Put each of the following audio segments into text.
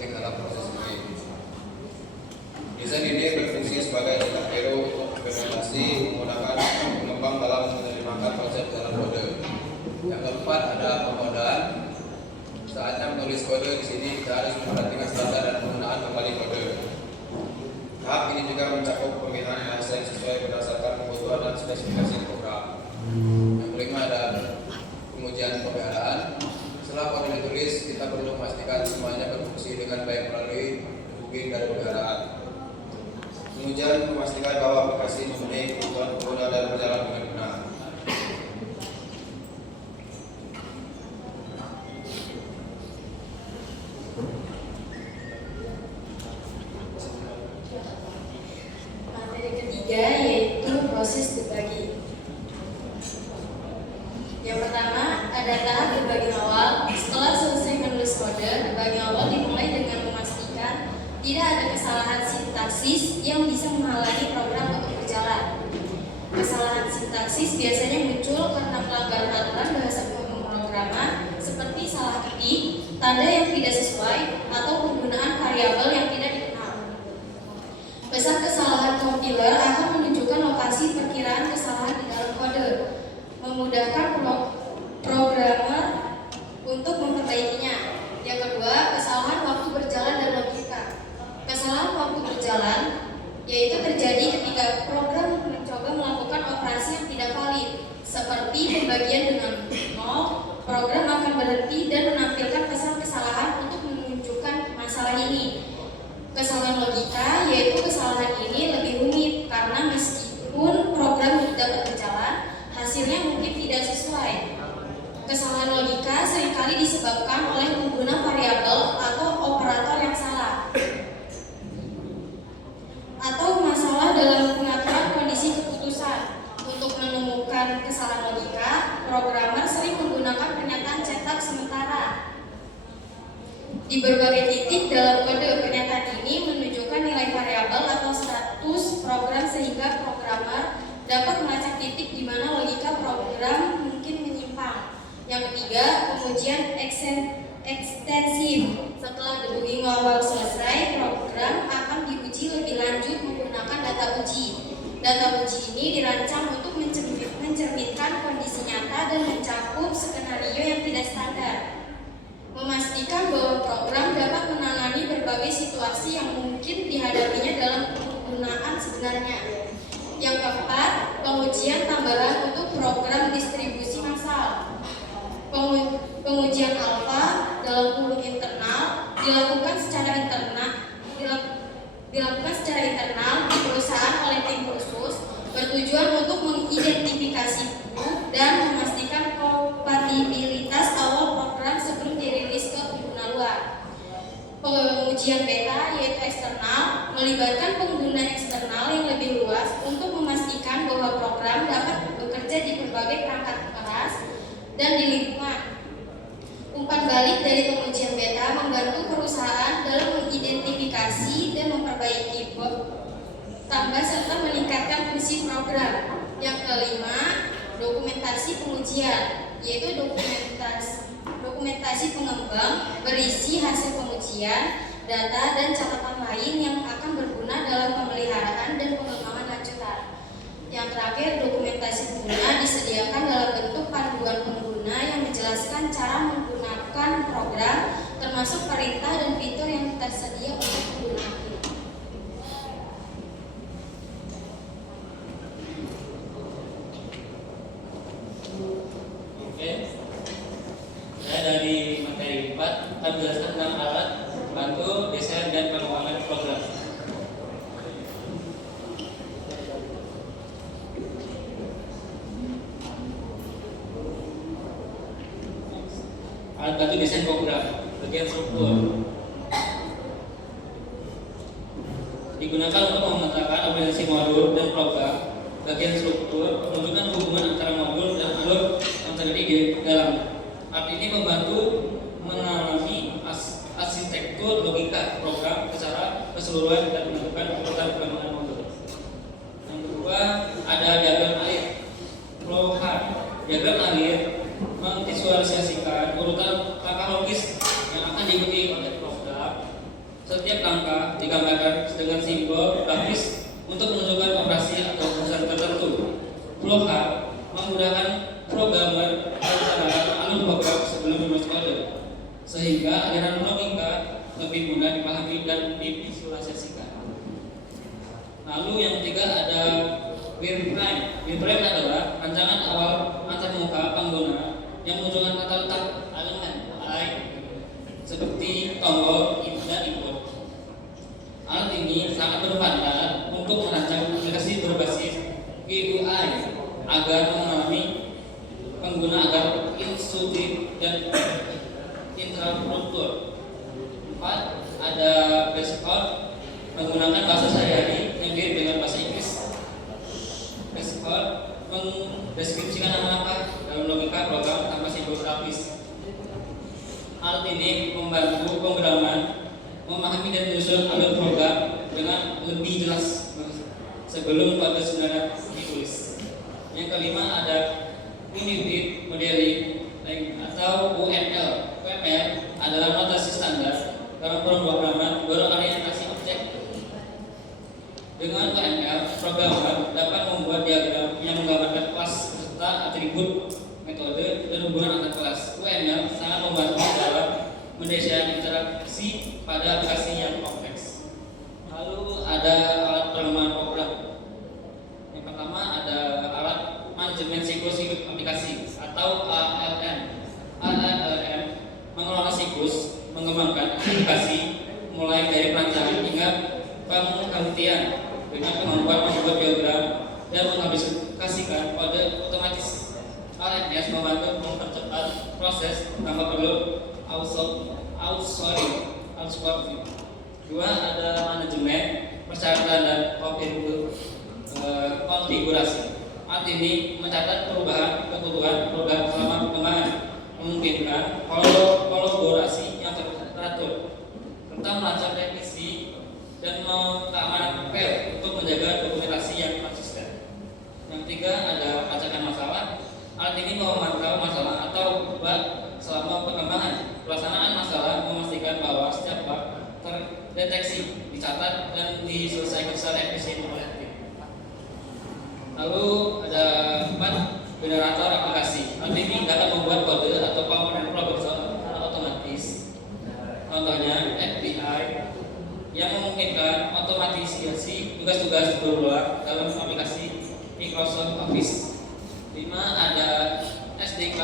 penting dalam proses ini. Desain ini berfungsi sebagai cetak biru untuk implementasi menggunakan pengembang dalam menerjemahkan konsep dalam kode. Yang keempat ada pemodaan. Saatnya menulis kode di sini kita harus memperhatikan standar dan penggunaan kembali kode. Tahap ini juga mencakup pemilihan bahasa yang sesuai berdasarkan kebutuhan dan spesifikasi program. Yang kelima ada pengujian pemeliharaan. Setelah kode ditulis, kita perlu memastikan semuanya berfungsi dengan baik melalui debugging dan pemeliharaan. Pengujian memastikan bahwa aplikasi memenuhi kebutuhan pengguna dan berjalan dengan benar. Materi ketiga yaitu proses debugging. Yang pertama ada tahap debugging awal. Setelah selesai menulis kode, debugging awal dimulai dengan memastikan tidak ada kesalahan sintaksis yang bisa menghalangi program untuk berjalan. Kesalahan sintaksis biasanya muncul karena pelanggaran aturan bahasa pemrograman seperti salah ketik, tanda yang tidak sesuai, atau penggunaan variabel yang tidak dikenal. Pesan kesalahan compiler akan menunjukkan lokasi perkiraan kesalahan di dalam kode, memudahkan programmer untuk memperbaikinya. Yang kedua, kesalahan waktu berjalan dan logika. Kesalahan waktu berjalan yaitu terjadi ketika program mencoba melakukan operasi yang tidak valid, seperti pembagian dengan 0. Program akan berhenti dan menampilkan pesan kesalahan untuk menunjukkan masalah ini. Kesalahan logika yaitu kesalahan ini lebih rumit karena meskipun program dapat berjalan, hasilnya mungkin tidak sesuai. Kesalahan logika seringkali disebabkan oleh pengguna variabel atau operator yang salah, atau masalah dalam pengaturan kondisi keputusan. Untuk menemukan kesalahan logika, programmer sering menggunakan pernyataan cetak sementara. Di berbagai titik dalam kode, pernyataan ini menunjukkan nilai variabel atau status program sehingga programmer dapat melacak titik di mana logika program mungkin menyimpang. Yang ketiga, pengujian ekstensif. Setelah debugging awal selesai, program akan diuji lebih lanjut menggunakan data uji. Data uji ini dirancang untuk mencerminkan kondisi nyata dan mencakup skenario yang tidak standar, memastikan bahwa program dapat menangani berbagai situasi yang mungkin dihadapinya dalam penggunaan sebenarnya. Yang keempat, pengujian tambahan untuk program distribusi massal. Pengujian alfa dalam kurung internal dilakukan secara internal di perusahaan oleh tim khusus, bertujuan untuk mengidentifikasi bug dan memastikan kompatibilitas awal program sebelum dirilis ke pengguna luar. Pengujian beta yaitu eksternal melibatkan pengguna eksternal yang lebih luas untuk memastikan bahwa program dapat bekerja di berbagai perangkat keras dan di lingkungan. Umpan balik dari pengujian beta membantu perusahaan dalam mengidentifikasi dan memperbaiki bug tambah serta meningkatkan fungsi program. Yang kelima, dokumentasi pengujian, yaitu dokumentasi pengembang berisi hasil pengujian, data dan catatan lain yang akan berguna dalam pemeliharaan dan pengembangan lanjutan. Yang terakhir, dokumentasi pengguna disediakan dalam bentuk panduan pengguna yang menjelaskan cara menggunakan program, termasuk perintah dan fitur yang tersedia untuk penggunaan. Oke, saya dari materi 4 akan menjelaskan tentang alat bantu desain dan pengembangan program. Alat bantu desain program, bagian struktur, digunakan untuk memetakan organisasi modul dan program. Bagian struktur menunjukkan hubungan antara modul dan alur yang terjadi di dalamnya. Alat ini membantu mengalami arsitektur logika program secara keseluruhan dan menentukan urutan pengembangan modul. Yang kedua, ada diagram alir, flowchart. Diagram alir memvisualisasikan urutan langkah logis yang akan diikuti oleh program lebih mudah dipahami dan divisualisasikan. Lalu yang ketiga ada wireframe. Wireframe adalah rancangan awal antarmuka pengguna yang menunjukkan tata letak elemen lain seperti tombol dan input. Alat ini sangat bermanfaat untuk merancang aplikasi berbasis GUI agar mengalami pengguna agar intuitif dan instruktur. 4. Ada basic code menggunakan bahasa sehari-hari yang mirip dengan bahasa Inggris. Basic code mendeskripsikan nama-nama dalam logika program tanpa simbol grafis. Alat ini membantu pemrograman memahami dan menyusun alur program dengan lebih jelas sebelum kode sebenarnya ditulis. Yang kelima ada Unit Modeling atau UML. UML adalah notasi standar dalam pemrograman berorientasi objek. Dengan UML, programmer dapat membuat diagram yang menggambarkan kelas serta atribut, metode, dan hubungan antar kelas. UML sangat membantu dalam mendesain interaksi pada aplikasi yang kompleks. Lalu ada alat pengembangan program. Yang pertama ada alat manajemen siklus hidup aplikasi atau ALM. ALM mengelola siklus mengembangkan aplikasi mulai dari perancangan hingga penggantian dengan kemampuan membuat diagram dan mengaplikasikan kode otomatis. ALMS membantu mempercepat proses tanpa perlu outsourcing. 2. Ada manajemen persyaratan dan konfigurasi. Alat ini mencatat perubahan kebutuhan program selama perkembangan, memungkinkan kolaborasi yang teratur, serta melacak revisi dan keamanan file untuk menjaga dokumentasi yang konsisten. Yang 3. Ada pelacakan masalah. Alat ini memantau masalah atau bug selama perkembangan. Pelaksanaan masalah memastikan bahwa setiap bug terdeteksi, dicatat, dan diselesaikan secara efisien oleh tim. Lalu ada 4. Generator aplikasi. Alat ini dapat membuat kode atau komponen program secara otomatis. Contohnya API yang memungkinkan otomatisasi tugas-tugas berulang dalam aplikasi Microsoft Office. 5. Ada SDK,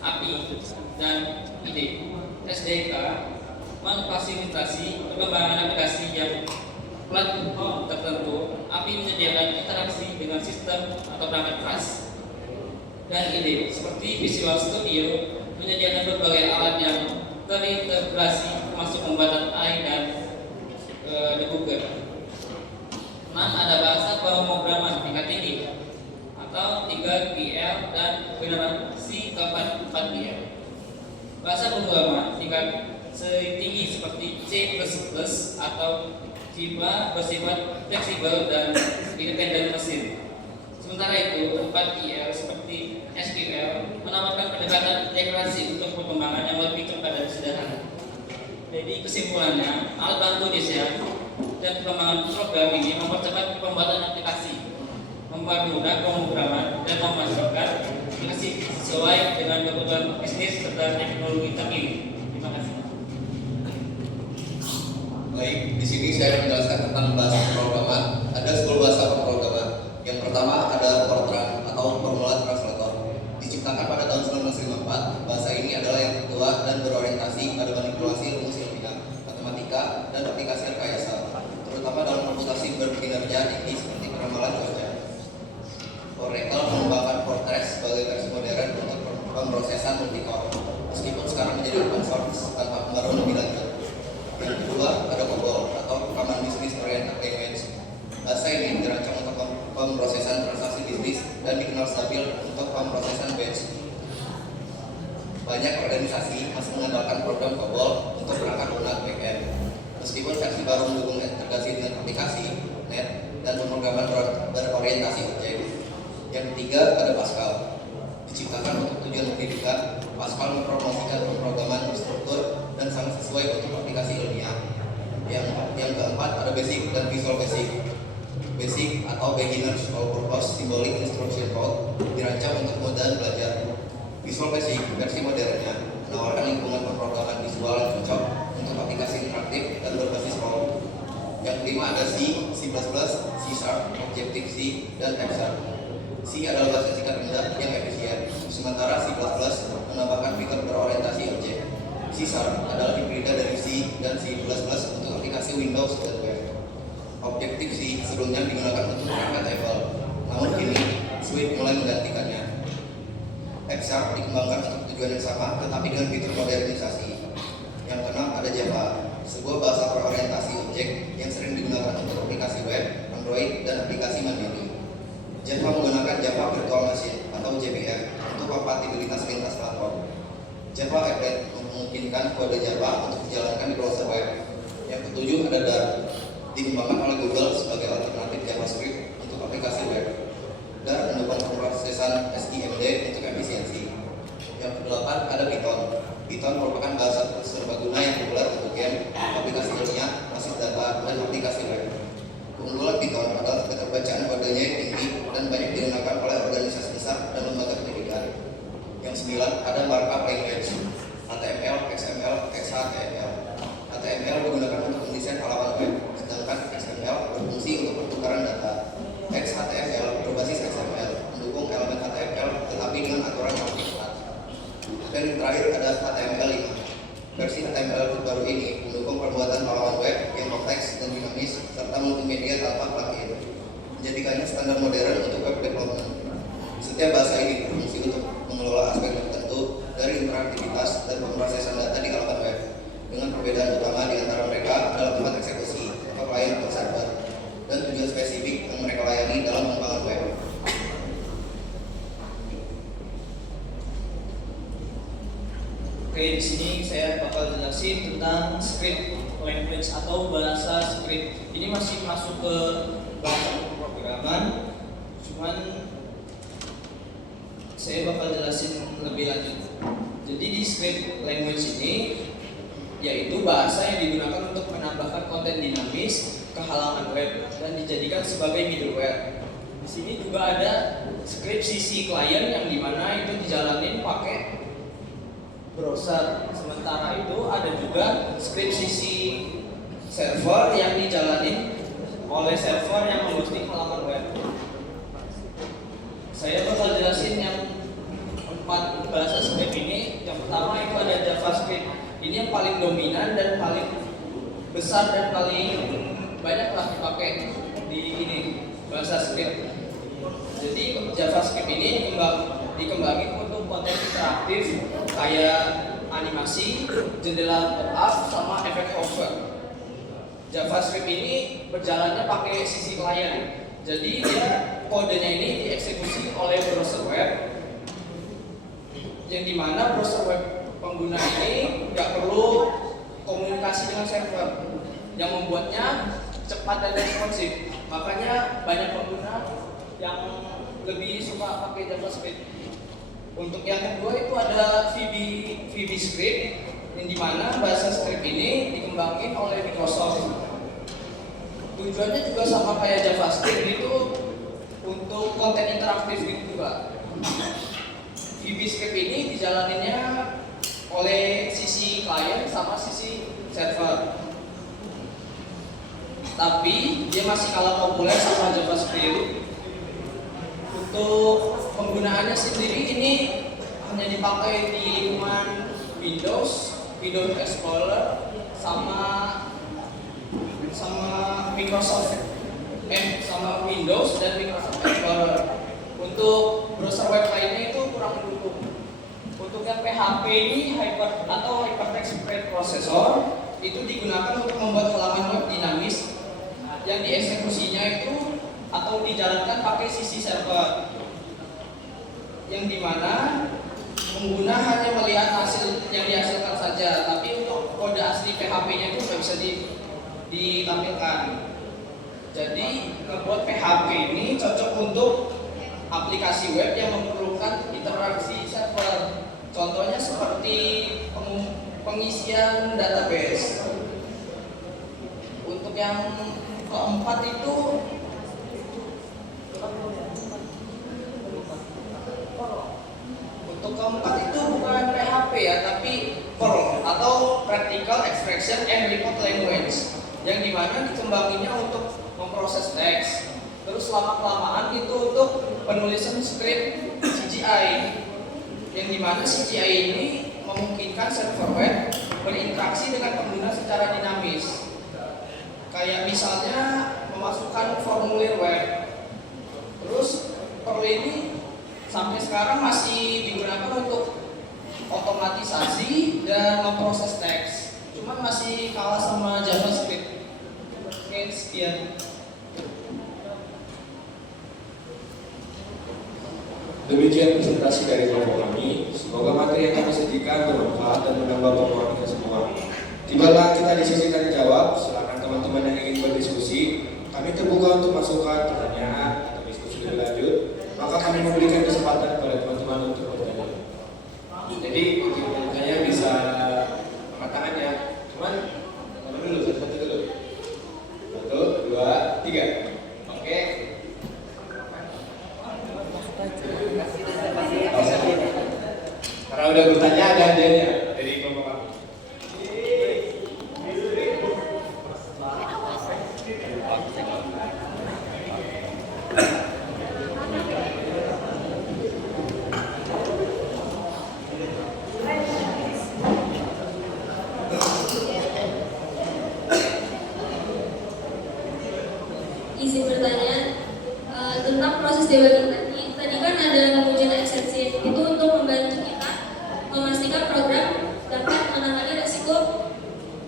API, dan IDE. SDK memfasilitasi perkembangan aplikasi yang platform tertentu. API menyediakan interaksi dengan sistem atau perangkat keras. Dan IDE seperti Visual Studio menyediakan berbagai alat yang terintegrasi termasuk pembuatan AI dan debugger. 6. Ada bahasa pemrograman tingkat tinggi atau 3GL dan generasi keempat 4GL. Bahasa pemrograman tingkat tinggi seperti C++ atau Java bersifat fleksibel dan independen mesin. Sementara itu 4GL seperti SQL menawarkan pendekatan integrasi untuk perkembangan yang lebih cepat dan sederhana. Jadi kesimpulannya, alat bantu desain dan pengembangan program ini mempercepat pembuatan aplikasi, mempermudah pemrograman, dan memastikan aplikasi sesuai dengan kebutuhan bisnis serta teknologi terkini. Terima kasih. Baik, di sini saya menjelaskan tentang bahasa pemrograman. Ada 10 bahasa pemrograman. Yang pertama ada Fortran atau Formula Translator. Diciptakan pada tahun 1954, bahasa ini adalah yang tertua dan berorientasi pada manipulasi rumus ilmiah, matematika, dan aplikasi rekayasa, terutama dalam komputasi berkinerja tinggi seperti peramalan cuaca. Oracle mengembangkan Fortran sebagai versi modern untuk pemrosesan multicore, meskipun sekarang menjadi open source tanpa pengaruh lebih lanjut. Yang kedua ada COBOL atau Common Business Oriented Language. Bahasa ini dirancang untuk pemrosesan transaksi bisnis dan dikenal stabil untuk pemrosesan batch. Banyak organisasi masih mengandalkan program COBOL untuk perangkat lunak backend, meskipun versi baru mendukung integrasi dengan aplikasi, net, dan pemrograman berorientasi objek. Yang ketiga ada Pascal. Diciptakan untuk tujuan pendidikan, Pascal mempromosikan pemrograman terstruktur dan sangat sesuai untuk aplikasi ilmiah. Yang keempat ada Basic dan Visual Basic. Basic atau Beginner's All Purpose Symbolic Instruction Code dirancang untuk kemudahan belajar. Visual Basic versi modernnya menawarkan lingkungan pemrograman visual yang cocok untuk aplikasi interaktif Objective-C, dan F#. C adalah bahasa singkat rendah yang efisien, sementara C++ menambahkan fitur berorientasi objek. C# adalah hibrida dari C dan C++ untuk aplikasi Windows dan web. Objective-C sebelumnya digunakan untuk perangkat Apple, namun kini Swift mulai menggantikannya. F# dikembangkan untuk tujuan yang sama, tetapi dengan fitur modernisasi. Yang keenam ada Java, sebuah bahasa berorientasi objek yang sering digunakan untuk aplikasi web, Android, dan aplikasi mandiri. Java menggunakan Java Virtual Machine atau JVM untuk kompatibilitas lintas platform. Java Applet memungkinkan kode Java untuk dijalankan di browser web. Yang ketujuh ada Dart, dikembangkan oleh Google sebagai alternatif JavaScript untuk aplikasi web. Dart mendukung pemrosesan SIMD untuk efisiensi. Yang kedelapan ada Python. Python merupakan bahasa serbaguna yang populer untuk game, aplikasi ilmiah, basis data, dan aplikasi web. Keunggulan Python adalah keterbacaan kodenya yang tinggi dan banyak digunakan oleh organisasi besar dan lembaga pendidikan. Yang sembilan ada markup language, HTML, XML, XHTML. HTML digunakan untuk mendesain halaman web, sedangkan XML berfungsi untuk pertukaran data. XHTML berbasis XML, mendukung elemen HTML tetapi dengan aturan yang lebih ketat. Dan yang terakhir ada HTML5. Versi HTML terbaru ini mendukung pembuatan halaman web yang kompleks dan dinamis serta multimedia tanpa plugin, menjadikannya standar modern untuk web development. Setiap bahasa ini berfungsi untuk mengelola aspek tertentu dari interaktivitas dan pemrosesan data di halaman web. Dengan perbedaan utama di antara mereka adalah tempat eksekusi atau client atau server dan tujuan spesifik yang mereka layani dalam pengembangan web. Oke, di sini saya bakal jelasin tentang script language atau bahasa script. Ini masih masuk ke bahasa pemrograman, cuman saya bakal jelasin lebih lanjut. Jadi di script language ini yaitu bahasa yang digunakan untuk menambahkan konten dinamis ke halaman web dan dijadikan sebagai middleware. Di sini juga ada script sisi client yang dimana itu dijalanin pakai browser. Sementara itu ada juga script sisi server yang dijalanin oleh server yang menghosting halaman web. Saya bakal jelasin yang 4 bahasa script ini. Yang pertama itu ada JavaScript. Ini yang paling dominan dan paling besar dan paling banyak telah dipakai di ini bahasa script. Jadi JavaScript ini dikembangin untuk konten interaktif kayak animasi, jendela pop-up, sama efek hover. JavaScript ini berjalannya pakai sisi klien. Jadi dia kodenya ini dieksekusi oleh browser web, yang dimana browser web pengguna ini nggak perlu komunikasi dengan server, yang membuatnya cepat dan responsif. Makanya banyak pengguna yang lebih suka pakai JavaScript. Untuk yang kedua itu ada VB Script, yang dimana bahasa script ini dikembangin oleh Microsoft. Tujuannya juga sama kayak JavaScript, itu untuk konten interaktif gitu juga. VB Script ini dijalaninnya oleh sisi klien sama sisi server. Tapi dia masih kalah populer sama JavaScript. Untuk penggunaannya sendiri ini hanya dipakai di lingkungan Windows Explorer sama Microsoft sama Windows dan Microsoft Explorer. Untuk browser web lainnya itu kurang mendukung. Untuk yang PHP ini Hypertext Preprocessor itu digunakan untuk membuat halaman web dinamis yang dieksekusinya itu atau dijalankan pakai sisi server, yang dimana pengguna hanya melihat hasil yang dihasilkan saja, tapi untuk kode asli PHP-nya itu nggak bisa ditampilkan. Jadi membuat PHP ini cocok untuk aplikasi web yang memerlukan interaksi server. Contohnya seperti pengisian database. Untuk yang keempat itu bukan PHP ya, tapi Perl atau Practical Extraction and Report Language, yang dimana dikembanginnya untuk memproses teks, Terus lama-kelamaan itu untuk penulisan skrip CGI, yang dimana CGI ini memungkinkan server web berinteraksi dengan pengguna secara dinamis. Kayak misalnya memasukkan formulir web. Terus Perl ini sampai sekarang masih digunakan untuk otomatisasi dan memproses teks. Cuman masih kalah sama JavaScript. Oke, sekian. Demikian presentasi dari kelompok kami. Semoga materi yang kami sajikan bermanfaat dan menambah pemahaman kita semua. Tibalah kita di sesi tanya jawab. Silakan teman-teman yang ingin berdiskusi. Kami terbuka untuk masukan, pertanyaan, atau diskusi lebih lanjut. Maka kami memberikan kesempatan kepada teman-teman untuk bertanya. Jadi saya bisa angkat tangannya. Cuman dulu satu dulu. 1, 2, 3. Oke. Karena udah bertanya ada hadiahnya dari kelompok kami. Izin bertanya tentang proses debugging tadi. Tadi kan ada pengujian ekstensif itu untuk membantu kita memastikan program dapat menangani resiko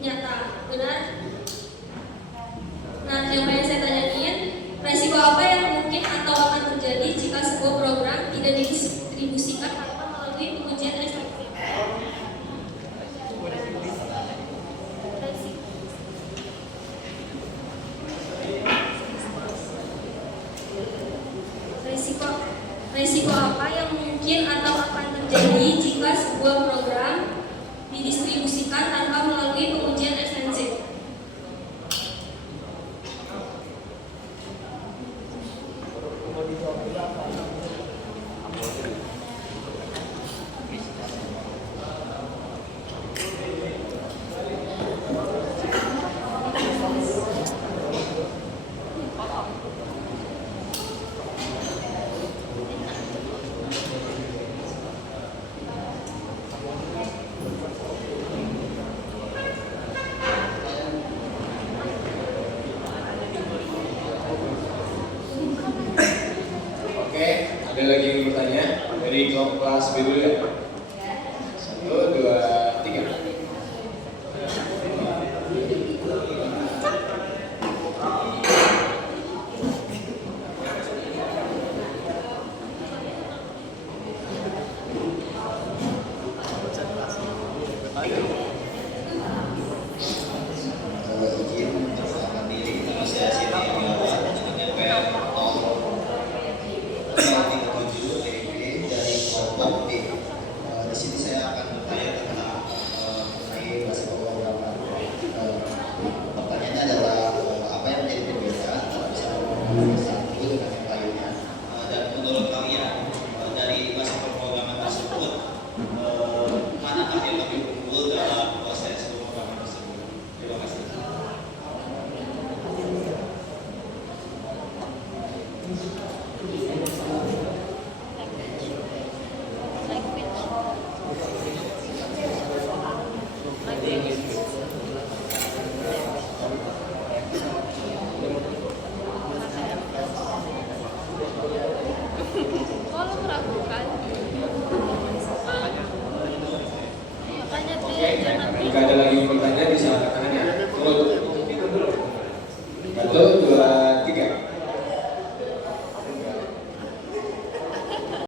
nyata, benar? Nah, yang pengen saya tanyain, resiko apa yang mungkin atau akan terjadi jika sebuah program tidak didistribusikan tanpa melalui pengujian ekstensif? Resiko apa yang mungkin atau akan terjadi jika sebuah program didistribusikan tanpa melalui pengujian ekstensif? Oke, ada lagi yang bertanya dari kelompok kelas B dulu ya? 1, 2, 3. Izin perkenalkan diri, nama saya Siti Amiawat dengan PM 037 DP dari kelompok D. Di sini saya akan bertanya tentang mengenai bahasa pemrograman. Pertanyaannya adalah apa yang menjadi perbedaan antara bahasa pemrograman satu dengan yang lainnya? Dan menurut kalian dari bahasa pemrograman tersebut manakah yang lebih unggul dalam proses pemrograman tersebut? Terima kasih. Kalau meragukan, makanya Oke, jika ada lagi yang bertanya bisa katakan